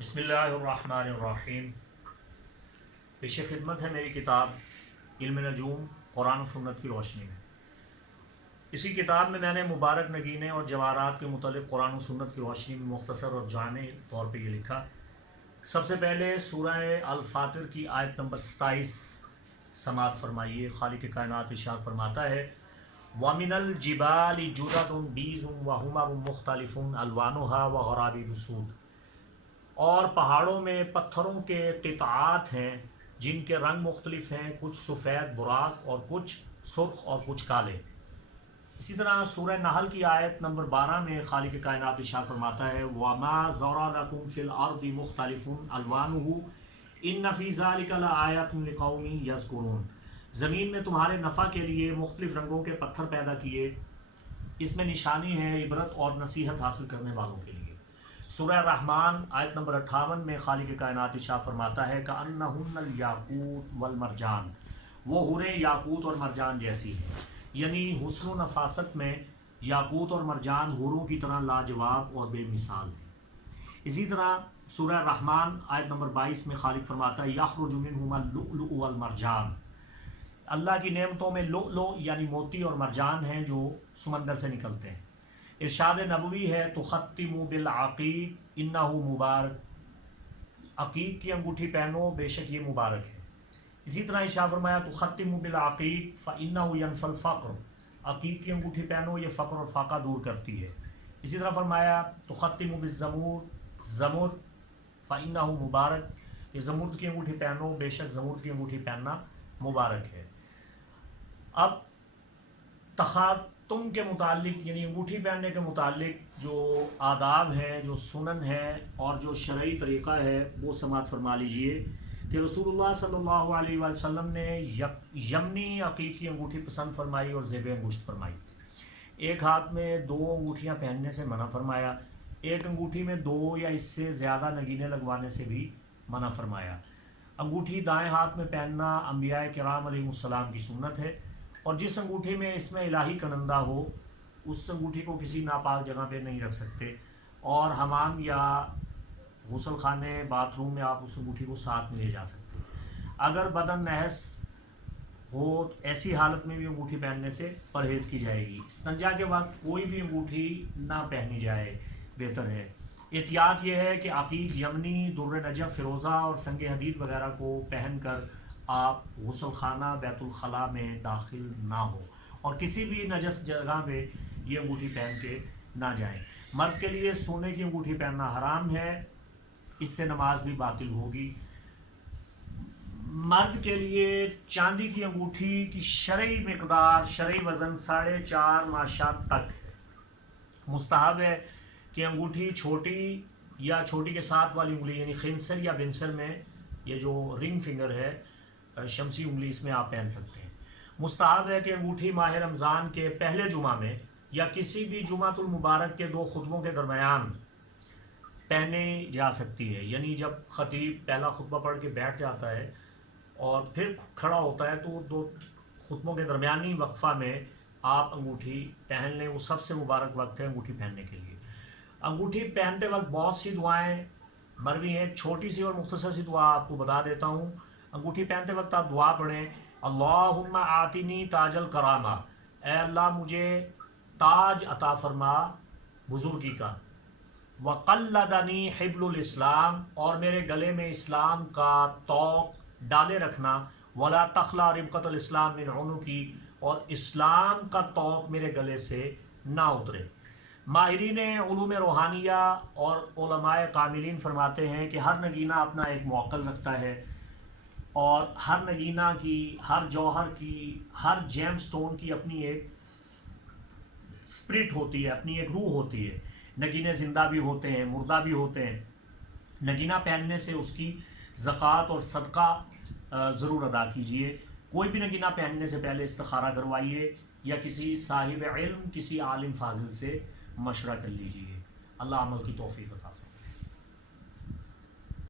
بسم اللہ الرحمن الرحیم۔ پیش خدمت ہے میری کتاب علم نجوم قرآن و سنت کی روشنی میں۔ اسی کتاب میں نے مبارک نگینے اور جواہرات کے متعلق قرآن و سنت کی روشنی میں مختصر اور جامع طور پہ یہ لکھا۔ سب سے پہلے سورہ الفاطر کی آیت نمبر 27 سماعت فرمائیے۔ خالق کائنات ارشاد فرماتا ہے وَمِنَ الْجِبَالِ جُدَدٌ بِيضٌ وَحُمَرٌ مُخْتَلِفٌ أَلْوَانُهَا وَغَرَابِيبُ سُودٌ، اور پہاڑوں میں پتھروں کے قطعات ہیں جن کے رنگ مختلف ہیں، کچھ سفید براق اور کچھ سرخ اور کچھ کالے۔ اسی طرح سورہ نحل کی آیت نمبر 12 میں خالق کائنات ارشاد فرماتا ہے وَمَا ذَرَأَ لَكُمْ فِي الْأَرْضِ مُخْتَلِفٌ أَلْوَانُهُ إِنَّ فِي ذَلِكَ لَآيَاتٌ لِقَوْمٍ يَذْكُرُونَ، زمین میں تمہارے نفع کے لیے مختلف رنگوں کے پتھر پیدا کیے، اس میں نشانی ہے عبرت اور نصیحت حاصل کرنے والوں کے لیے۔ سورہ رحمان آیت نمبر 58 میں خالق کائنات ارشاد فرماتا ہے کأنہن الیاقوت والمرجان، وہ حوریں یاقوت اور مرجان جیسی ہیں، یعنی حسن و نفاست میں یاقوت اور مرجان حوروں کی طرح لاجواب اور بے مثال ہیں۔ اسی طرح سورہ رحمان آیت نمبر 22 میں خالق فرماتا ہے یخرج منہما اللؤلؤ والمرجان، اللہ کی نعمتوں میں لؤلؤ یعنی موتی اور مرجان ہیں جو سمندر سے نکلتے ہیں۔ ارشاد نبوی ہے تختم بالعقیق انہ مبارک، عقیق کی انگوٹھی پہنو بے شک یہ مبارک ہے۔ اسی طرح ارشاد فرمایا تختم بالعقیق فانہ ینفی الفقر، عقیق کی انگوٹھی پہنو یہ فقر اور فاقہ دور کرتی ہے۔ اسی طرح فرمایا تختم بالزمور، زمر فانہ مبارک، یہ زمرد کی انگوٹھی پہنو بے شک زمرد کی انگوٹھی پہننا مبارک ہے۔ اب تخاتم کے متعلق یعنی انگوٹھی پہننے کے متعلق جو آداب ہیں، جو سنن ہیں اور جو شرعی طریقہ ہے وہ سماعت فرما لیجئے کہ رسول اللہ صلی اللہ علیہ وآلہ وسلم نے یمنی عقیق انگوٹھی پسند فرمائی اور زیب انگشت فرمائی۔ ایک ہاتھ میں 2 انگوٹھیاں پہننے سے منع فرمایا، ایک انگوٹھی میں 2 یا اس سے زیادہ نگینے لگوانے سے بھی منع فرمایا۔ انگوٹھی دائیں ہاتھ میں پہننا انبیاء کرام علیہ السلام کی سنت ہے، اور جس انگوٹھی میں اس میں الہی کنندہ ہو اس انگوٹھی کو کسی ناپاک جگہ پہ نہیں رکھ سکتے، اور حمام یا غسل خانے باتھ روم میں آپ اس انگوٹھی کو ساتھ میں لے جا سکتے۔ اگر بدن نحس ہو ایسی حالت میں بھی انگوٹھی پہننے سے پرہیز کی جائے گی۔ استنجا کے وقت کوئی بھی انگوٹھی نہ پہنی جائے بہتر ہے۔ احتیاط یہ ہے کہ عقیق، یمنی، در نجف، فیروزہ اور سنگ حدید وغیرہ کو پہن کر آپ غسل خانہ بیت الخلاء میں داخل نہ ہو، اور کسی بھی نجس جگہ پہ یہ انگوٹھی پہن کے نہ جائیں۔ مرد کے لیے سونے کی انگوٹھی پہننا حرام ہے، اس سے نماز بھی باطل ہوگی۔ مرد کے لیے چاندی کی انگوٹھی کی شرعی مقدار، شرعی وزن 4.5 ماشات تک ہے۔ مستحب ہے کہ انگوٹھی چھوٹی یا چھوٹی کے ساتھ والی انگلی یعنی خنصر یا بنصر میں، یہ جو رنگ فنگر ہے شمسی انگلی، اس میں آپ پہن سکتے ہیں۔ مستحب ہے کہ انگوٹھی ماہ رمضان کے پہلے جمعہ میں یا کسی بھی جمعۃ المبارک کے 2 خطبوں کے درمیان پہنی جا سکتی ہے، یعنی جب خطیب پہلا خطبہ پڑھ کے بیٹھ جاتا ہے اور پھر کھڑا ہوتا ہے تو 2 خطبوں کے درمیانی وقفہ میں آپ انگوٹھی پہن لیں، وہ سب سے مبارک وقت ہے انگوٹھی پہننے کے لیے۔ انگوٹھی پہنتے وقت بہت سی دعائیں مروی ہیں، ایک چھوٹی سی اور مختصر سی دعا آپ کو بتا دیتا ہوں۔ انگوٹھی پہنتے وقت آپ دعا پڑھیں اللہم آتنی تاج الکرامہ، اے اللہ مجھے تاج عطا فرما بزرگی کا، وقلدنی حبل الاسلام، اور میرے گلے میں اسلام کا طوق ڈالے رکھنا، ولا تخلع ربقۃ الاسلام من عنقی، اور اسلام کا طوق میرے گلے سے نہ اترے۔ ماہرین علوم روحانیہ اور علماء کاملین فرماتے ہیں کہ ہر نگینہ اپنا ایک موقع رکھتا ہے، اور ہر نگینہ کی، ہر جوہر کی، ہر جیم سٹون کی اپنی ایک اسپرٹ ہوتی ہے، اپنی ایک روح ہوتی ہے۔ نگینے زندہ بھی ہوتے ہیں، مردہ بھی ہوتے ہیں۔ نگینہ پہننے سے اس کی زکوٰۃ اور صدقہ ضرور ادا کیجیے۔ کوئی بھی نگینہ پہننے سے پہلے استخارہ کروائیے یا کسی صاحب علم، کسی عالم فاضل سے مشورہ کر لیجیے۔ اللہ عمل کی توفیق عطا فرمائے۔